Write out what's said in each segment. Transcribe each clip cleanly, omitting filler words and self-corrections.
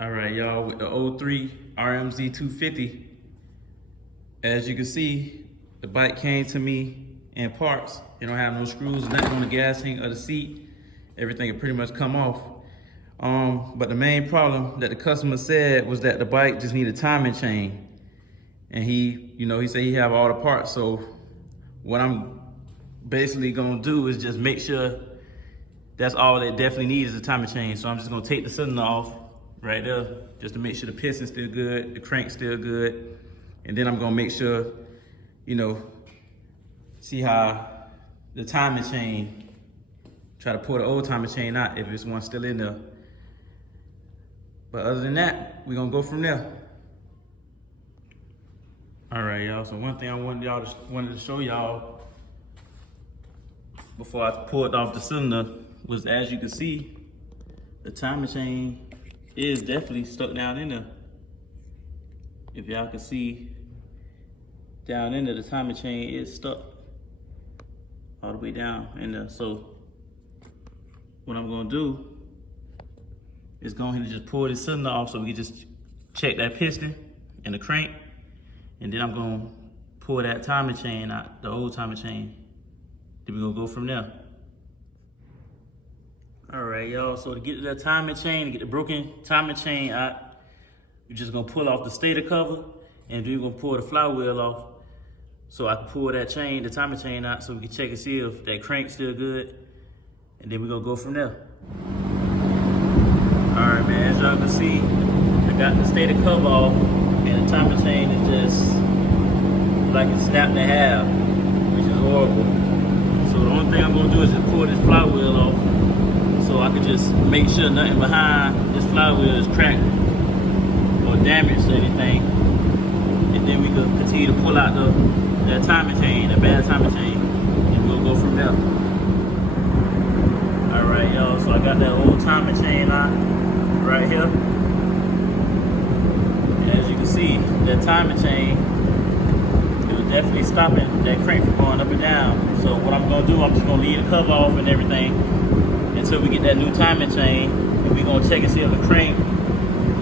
All right, y'all, with the 03 Rmz250, as you can see, the bike came to me in parts. It don't have no screws or nothing on the gas tank or the seat. Everything had pretty much come off. But the main problem that the customer said was that the bike just needed a timing chain. And he said he have all the parts. So what I'm basically gonna do is just make sure that's all it definitely needs is a timing chain. So I'm just gonna take the cylinder off right there, just to make sure the piston's still good, the crank's still good. And then I'm gonna make sure, see how the timing chain, try to pull the old timing chain out if it's one still in there. But other than that, we're gonna go from there. All right, y'all, so one thing I wanted to show y'all before I pulled off the cylinder was, as you can see, the timing chain is definitely stuck down in there. If y'all can see down in there, the timing chain is stuck all the way down in there. So what I'm gonna do is go ahead and just pull this cylinder off so we can just check that piston and the crank. And then I'm gonna pull that timing chain out, the old timing chain. Then we're gonna go from there. All right, y'all, so to get to that timing chain, to get the broken timing chain out, we're just gonna pull off the stator cover, and then we're gonna pull the flywheel off so I can pull that chain, the timing chain out, so we can check and see if that crank's still good, and then we're gonna go from there. All right, man, as y'all can see, I got the stator cover off, and the timing chain is just like it's snapped in half, which is horrible. So the only thing I'm gonna do is just pull this flywheel off, so I can just make sure nothing behind this flywheel is cracked or damaged or anything. And then we can continue to pull out that timing chain, the bad timing chain, and we'll go from there. All right, y'all, so I got that old timing chain out right here. And as you can see, that timing chain, it was definitely stopping that crank from going up and down. So what I'm gonna do, I'm just gonna leave the cover off and everything until we get that new timing chain, and we're gonna check and see if the crank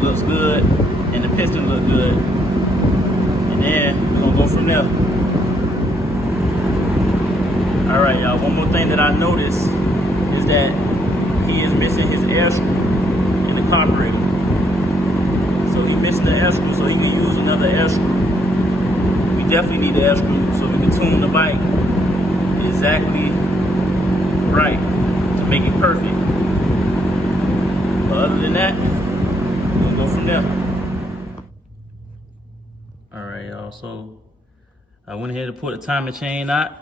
looks good and the piston look good, and then we're gonna go from there. All right, y'all, one more thing that I noticed is that he is missing his air screw in the carburetor. So he's missing the air screw, so he can use another air screw. We definitely need the air screw so we can tune the bike exactly right, make it perfect. But other than that, we'll go from there. All right, y'all, so I went ahead and put the timing chain out.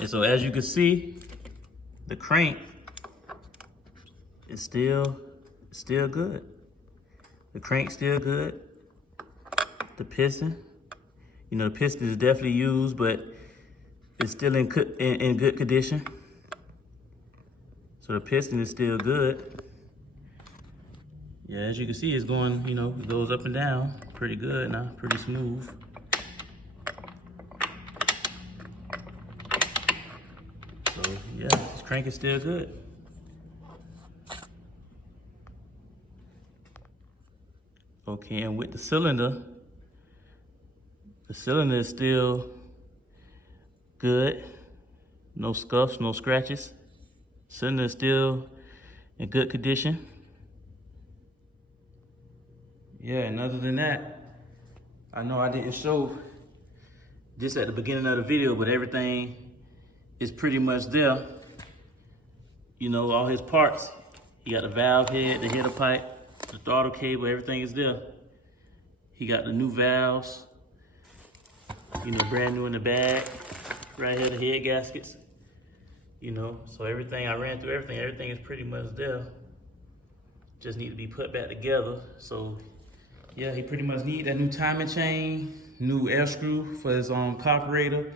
And so as you can see, the crank is still good. The crank's still good. The piston, the piston is definitely used, but it's still in good condition. So the piston is still good. Yeah, as you can see, it's going, it goes up and down pretty good now, pretty smooth. So yeah, this crank is still good. Okay, and with the cylinder is still good. No scuffs, no scratches. Cylinder is still in good condition. Yeah, and other than that, I know I didn't show this at the beginning of the video, but everything is pretty much there. All his parts. He got the valve head, the header pipe, the throttle cable, everything is there. He got the new valves, brand new in the bag. Right here, the head gaskets. So everything, I ran through everything is pretty much there. Just need to be put back together. So yeah, he pretty much need that new timing chain, new air screw for his carburetor.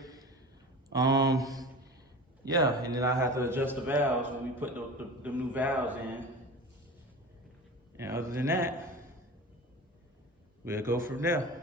Yeah, and then I have to adjust the valves when we put the new valves in. And other than that, we'll go from there.